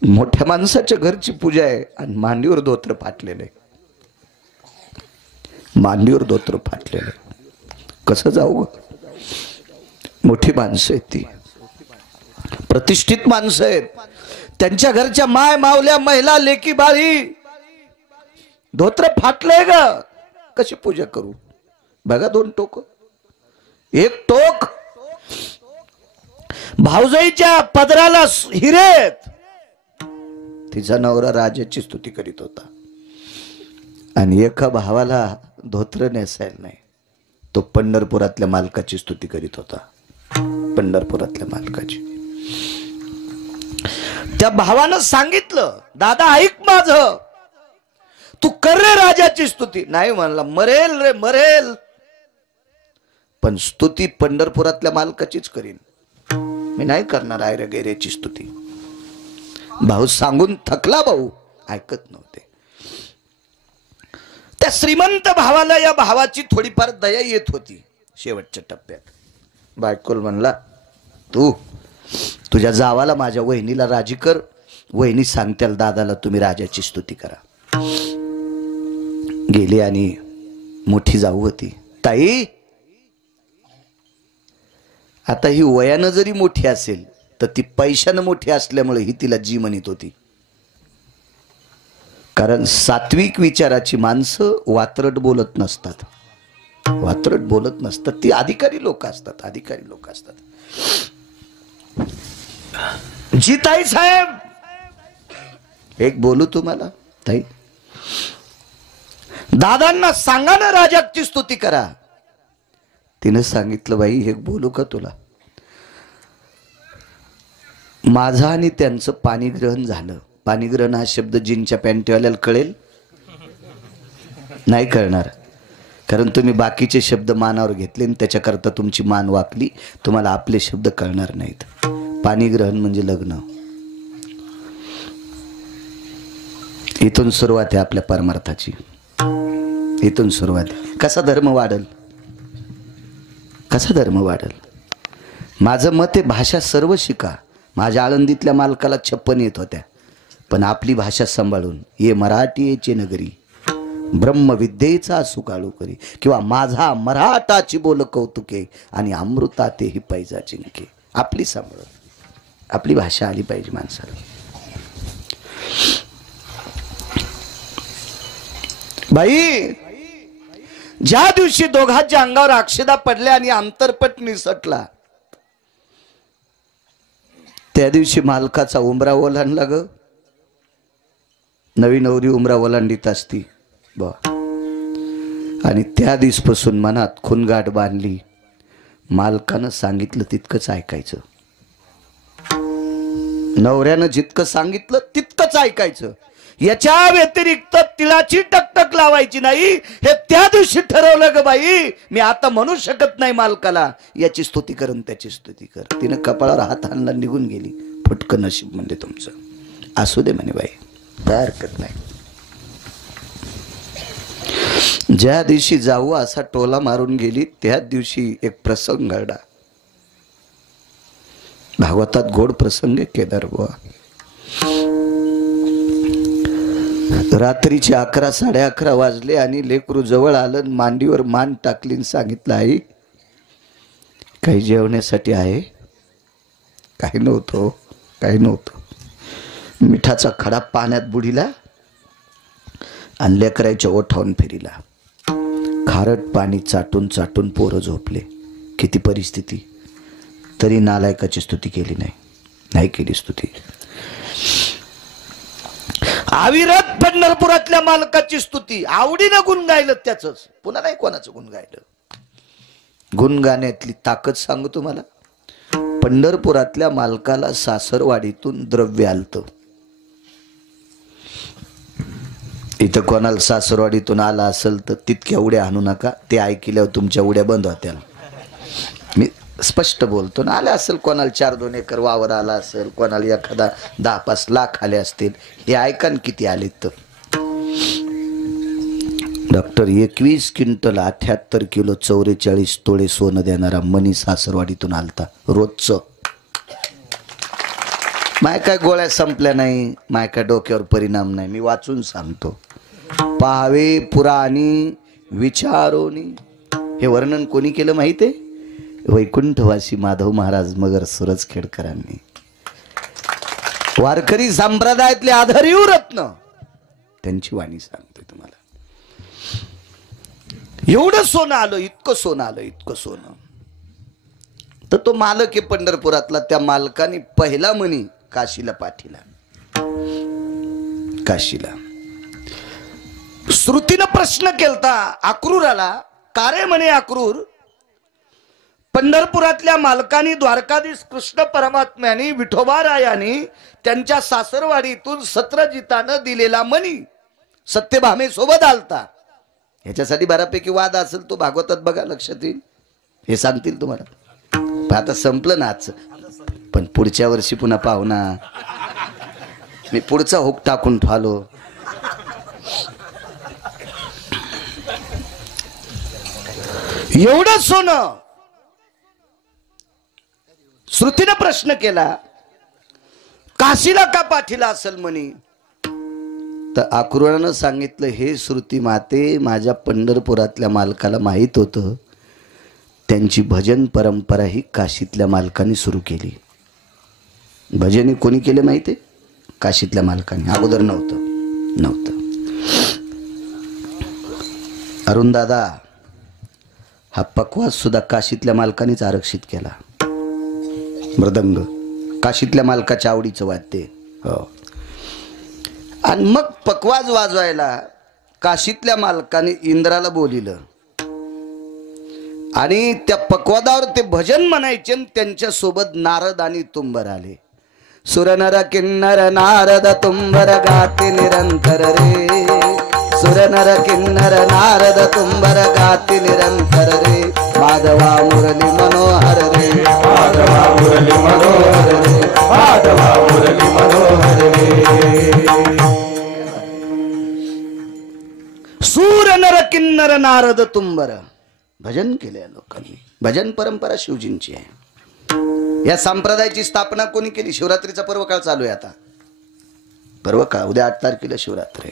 मोठ्या माणसाच्या घरची पूजा आहे आणि मांडीवर धोत्र फाटलेलं आहे. मांडीवर धोत्र फाटलेलं आहे, कसं जाऊ ग. मोठी माणसं आहेत ती, प्रतिष्ठित माणसं आहेत. त्यांच्या घरच्या माय मावल्या महिला लेकी बाळी, धोत्र फाटलंय ग, कशी पूजा करू. बघा 2 टोक. एक टोक भाऊजाईच्या पदराला हिरेत, तिचा नवरा राजाची स्तुती करीत होता. आणि एका भावाला धोत्र नेसायला नाही, तो पंढरपुरातल्या मालकाची स्तुती करीत होता. पंढरपुरातल्या मालकाची. त्या भावानं सांगितलं, दादा ऐक माझं, तू कर रे राजाची स्तुती. नाही म्हणला, मरेल रे मरेल, पण स्तुती पंढरपुरातल्या मालकाचीच करीन. मी नाही करणार आयरे गैरेची स्तुती. भाऊ सांगून थकला, भाऊ ऐकत नव्हते. त्या श्रीमंत भावाला या भावाची थोडीफार दया येत होती. शेवटच्या टप्प्यात बायकोल म्हणला, तू तुझ्या जावाला माझ्या वहिनीला राजी कर. वहिनी सांगत्याल दादाला तुम्ही राजाची स्तुती करा. गेली आणि मोठी जाऊ होती. ताई, आता ही वयानं जरी मोठी असेल तर ती पैशानं मोठी असल्यामुळे ही तिला जी म्हणत होती. कारण सात्विक विचाराची माणसं वात्रट बोलत नसतात. वात्रट बोलत नसतात, ती अधिकारी लोक असतात. अधिकारी लोक असतात. जी ताई साहेब, एक बोलू तुम्हाला ताई, दादांना सांगा ना राजाची स्तुती करा. तिने सांगितलं, बाई एक बोलू का तुला? माझं आणि त्यांचं पाणीग्रहण झालं. पाणीग्रहण हा शब्द जीनच्या पॅन्टवाल्याला कळेल? नाही कळणार, कारण तुम्ही बाकीचे शब्द मानावर घेतले आणि त्याच्याकरता तुमची मान वाकली. तुम्हाला आपले शब्द कळणार नाहीत. पाणीग्रहण म्हणजे लग्न. इथून सुरुवात आहे आपल्या परमार्थाची. इथून सुरुवात. कसा धर्म वाढल? कसा धर्म वाढल? माझं मत आहे, भाषा सर्व शिका. माझ्या आळंदीतल्या मालकाला 56 येत होत्या, पण आपली भाषा सांभाळून ये मराठी येचे नगरी, ब्रह्मविद्येचा सुकाळू करी, किंवा माझा मराठाची बोल कौतुके आणि अमृता तेही पैजा जिंके. आपली सांभाळून आपली भाषा आली पाहिजे माणसाला. बाई, ज्या दिवशी दोघांच्या अंगावर अक्षदा पडल्या आणि अंतरपट निसटला, त्या दिवशी मालकाचा उमरा ओलांडला ग. नवी नवरी उमरा ओलांडीत असती बा. आणि त्या दिवसपासून मनात खुणगाठ बांधली. मालकानं सांगितलं तितकंच ऐकायचं. नवऱ्यानं जितकं सांगितलं तितकंच ऐकायचं. याच्या व्यतिरिक्त तिलाची टकटक लावायची नाही. हे त्या दिवशी ठरवलं ग बाई. मी आता म्हणू शकत नाही मालकाला याची स्तुती कर आणि त्याची स्तुती कर. तिनं कपाळावर हात आणला, निघून गेली. फटकं नशीब म्हणजे तुमचं. असू दे म्हणे बाई, काय हरकत नाही. ज्या दिवशी जाऊ असा टोला मारून गेली, त्या दिवशी एक प्रसंग घडला. भागवतात गोड प्रसंग केदार बुवा. रात्रीचे 11 11:30 वाजले आणि लेकरू जवळ आलं. मांडीवर मान टाकली, सांगितलं, आई काही जेवण्यासाठी आहे? काही नव्हतं, काही नव्हतं. मिठाचा खडा पाण्यात बुडीला आणि लेकराच्या ओठावून फिरिला. खारट पाणी चाटून चाटून पोरं झोपले. किती परिस्थिती, तरी नालायकाची स्तुती केली नाही. नाही केली स्तुती. अविरत पंढरपुरातल्या मालकाची स्तुती आवडीनं गुण गायलं. त्याच पुन्हा नाही कोणाचं गुण गायलं. गुण गाण्यातली ताकद सांगू तुम्हाला. पंढरपुरातल्या मालकाला सासरवाडीतून द्रव्य आलतं. इथं कोणाला सासरवाडीतून आला असेल तर तितक्या उड्या आणू नका. ते ऐकल्यावर तुमच्या उड्या बंद होत्या. मी स्पष्ट बोलतो ना. आले असेल कोणाला 4-2 एकर वावर आला असेल, कोणाला एखादा 10-5 लाख आले असतील. हे ऐका किती आले तर. डॉक्टर 21 क्विंटल 78 किलो 44 तोळे सोनं देणारा मनी सासरवाडीतून आलता रोजचं. माय काय गोळ्या संपल्या नाही, माय काय डोक्यावर परिणाम नाही. मी वाचून सांगतो. पाहावे पुराणी विचारोनी. हे वर्णन कोणी केलं माहिती आहे? वैकुंठवासी माधव महाराज मगर सुरजखेडकरांनी. वारकरी संप्रदायातले आधारीव रत्न त्यांची वाणी सांगते तुम्हाला. एवढं सोनं आलं, इतकं सोनं आलं, इतकं सोनं. तर तो मालक आहे पंढरपुरातला. त्या मालकाने पहिला मणी काशीला पाठीला. काशीला श्रुतीनं प्रश्न केलता अक्रूराला. का रे म्हणे अक्रूर, पंढरपुरातल्या मालकानी द्वारकाधीश कृष्ण परमात्म्याने विठोबारायाने त्यांच्या सासरवाडीतून सत्रजितानं दिलेला मणी सत्यभामे सोबत आलता. ह्याच्यासाठी बऱ्यापैकी वाद असेल, तो भागवतात बघा, लक्षात येईल. हे सांगतील तुम्हाला. आता संपलं ना आजचं. पण पुढच्या वर्षी पुन्हा पाहू ना. मी पुढचा हुक टाकून फालो. एवढं सोनं. श्रुतीनं प्रश्न केला, काशीला का पाठीला असल म्हणे. तर अक्रूरानं सांगितलं, हे श्रुती माते, माझ्या पंढरपुरातल्या मालकाला माहीत होतं त्यांची भजन परंपरा ही काशीतल्या मालकाने सुरू केली. भजन कोणी केले माहिती आहे? काशीतल्या मालकाने. अगोदर नव्हतं. अरुण दादा, हा पकवाज सुद्धा काशीतल्या मालकानेच आरक्षित केला. मृदंग काशीतल्या मालकाच्या आवडीचं वाद्य. हो. आणि मग पकवाज वाजवायला काशीतल्या मालकाने इंद्राला बोलिलं आणि त्या पकवादावर ते भजन म्हणायचे. त्यांच्या सोबत नारद आणि तुंबर आले. सुरनर किन्नर नारद तुंबर गाते निरंतर रे. सुरनर किन्नर नारद तुंबर गाते निरंतर रे. माधवा मुरली मनोहर रे. माधवा मुरली मनोहर रे. माधवा मुरली मनोहर रे. सूर नर किन्नर नारद तुंबर भजन केले लोकांनी. भजन परंपरा शिवजींची आहे. या संप्रदायाची स्थापना कोणी केली? शिवरात्रीचा पर्व काळ चालू आहे आता. पर्व काळ उद्या 8 तारखेला शिवरात्री.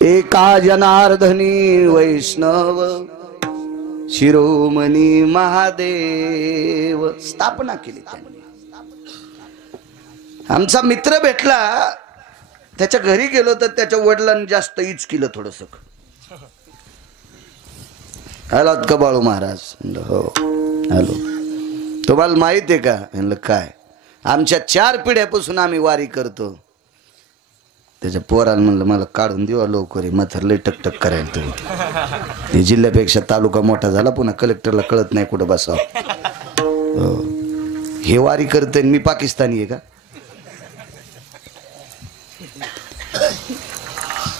एका जनार्दनी वैष्णव शिरोमणी महादेव स्थापना केली त्यांनी. आमचा मित्र भेटला, त्याच्या घरी गेलो तर त्याच्या वडिलांनी जास्त इच केलं थोडस. आलात का बाळू महाराज? हो हॅलो. तुम्हाला माहित आहे का? म्हणलं काय? आमच्या 4 पिढ्यापासून आम्ही वारी करतो. त्याच्या पोराला म्हणलं, मला काढून देवा लवकर, मथर लय टकटक करायला तुम्ही. जिल्ह्यापेक्षा तालुका मोठा झाला, पुन्हा कलेक्टरला कळत नाही कुठं बसावं. हो. हे वारी करते मी पाकिस्तानी आहे का?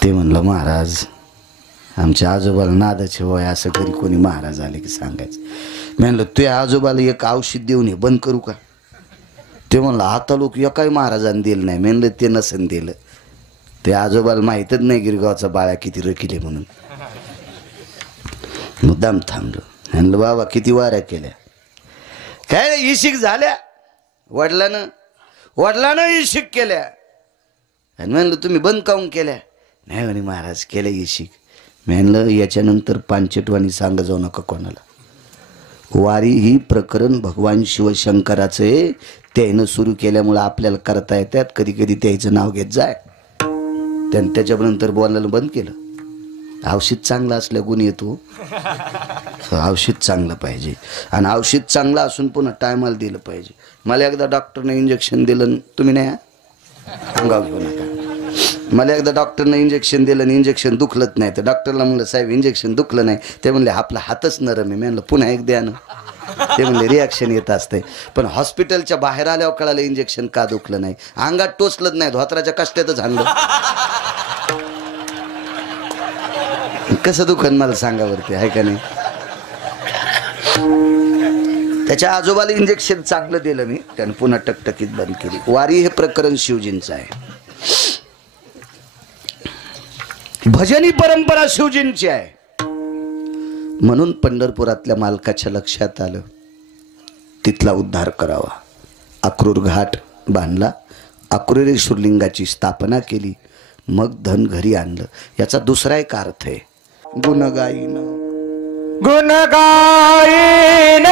ते म्हणलं, महाराज आमच्या आजोबाला नादाचे वय, असं घरी कोणी महाराज आले की सांगायचं. मी म्हणलं, तुझ्या आजोबाला एक औषध देऊन हे बंद करू का? ते म्हणलं, आता लोक एकाही महाराजांनी दिलं नाही. म्हणलं, ते नसन दिलं. ते आजोबाला माहीतच नाही गिरगावचा बाळा किती रकिले म्हणून. मुद्दाम थांबलो. म्हणलं, बाबा किती वाऱ्या केल्या, काय इशिक झाल्या. वडिलानं इशिक केल्या. आणि म्हणलं, तुम्ही बंद काऊन केल्या? नाही म्हणे महाराज केल्या इशिक. म्हणलं, याच्यानंतर पांचटवाणी सांग जाऊ नका कोणाला. वारी ही प्रकरण भगवान शिवशंकराचं आहे. त्यानं सुरू केल्यामुळं आपल्याला करता येतात. कधी कधी त्याचं नाव घेत जाय. त्यानं त्याच्यानंतर बोलायला बंद केलं. औषध चांगलं असल्या गुण येतो. औषध चांगलं पाहिजे, आणि औषध चांगलं असून पुन्हा टायमाला दिलं पाहिजे. मला एकदा डॉक्टरने इंजेक्शन दिलं, तुम्ही नाही अंगावर घेऊ नका. मला एकदा डॉक्टरनं इंजेक्शन दिलं आणि इंजेक्शन दुखलंच नाही. तर डॉक्टरला म्हणलं, साहेब इंजेक्शन दुखलं नाही. ते म्हणले, आपला हातच नरम आहे. म्हणलं, पुन्हा एक द्या ना. ते म्हणले, रिॲक्शन येत असते. पण हॉस्पिटलच्या बाहेर आल्यावर कळालं इंजेक्शन का दुखलं नाही. अंगात टोचलंच नाही, धोत्राच्या कष्टातच आणलं. कसं दुखन मला सांगावरती आहे का नाही. त्याच्या आजोबाला इंजेक्शन चांगलं दिलं मी, त्यानं पुन्हा टकटकीत बंद केली. वारी हे प्रकरण शिवजींचं आहे. भजनी परंपरा शिवजींची आहे. म्हणून पंढरपुरातल्या मालकाच्या लक्षात आलं तिथला उद्धार करावा. अक्रूर घाट बांधला, अक्रूरेश्वर लिंगाची स्थापना केली, मग धन घरी आणलं. याचा दुसरा एक अर्थ आहे, गुणगायीन गुण गायन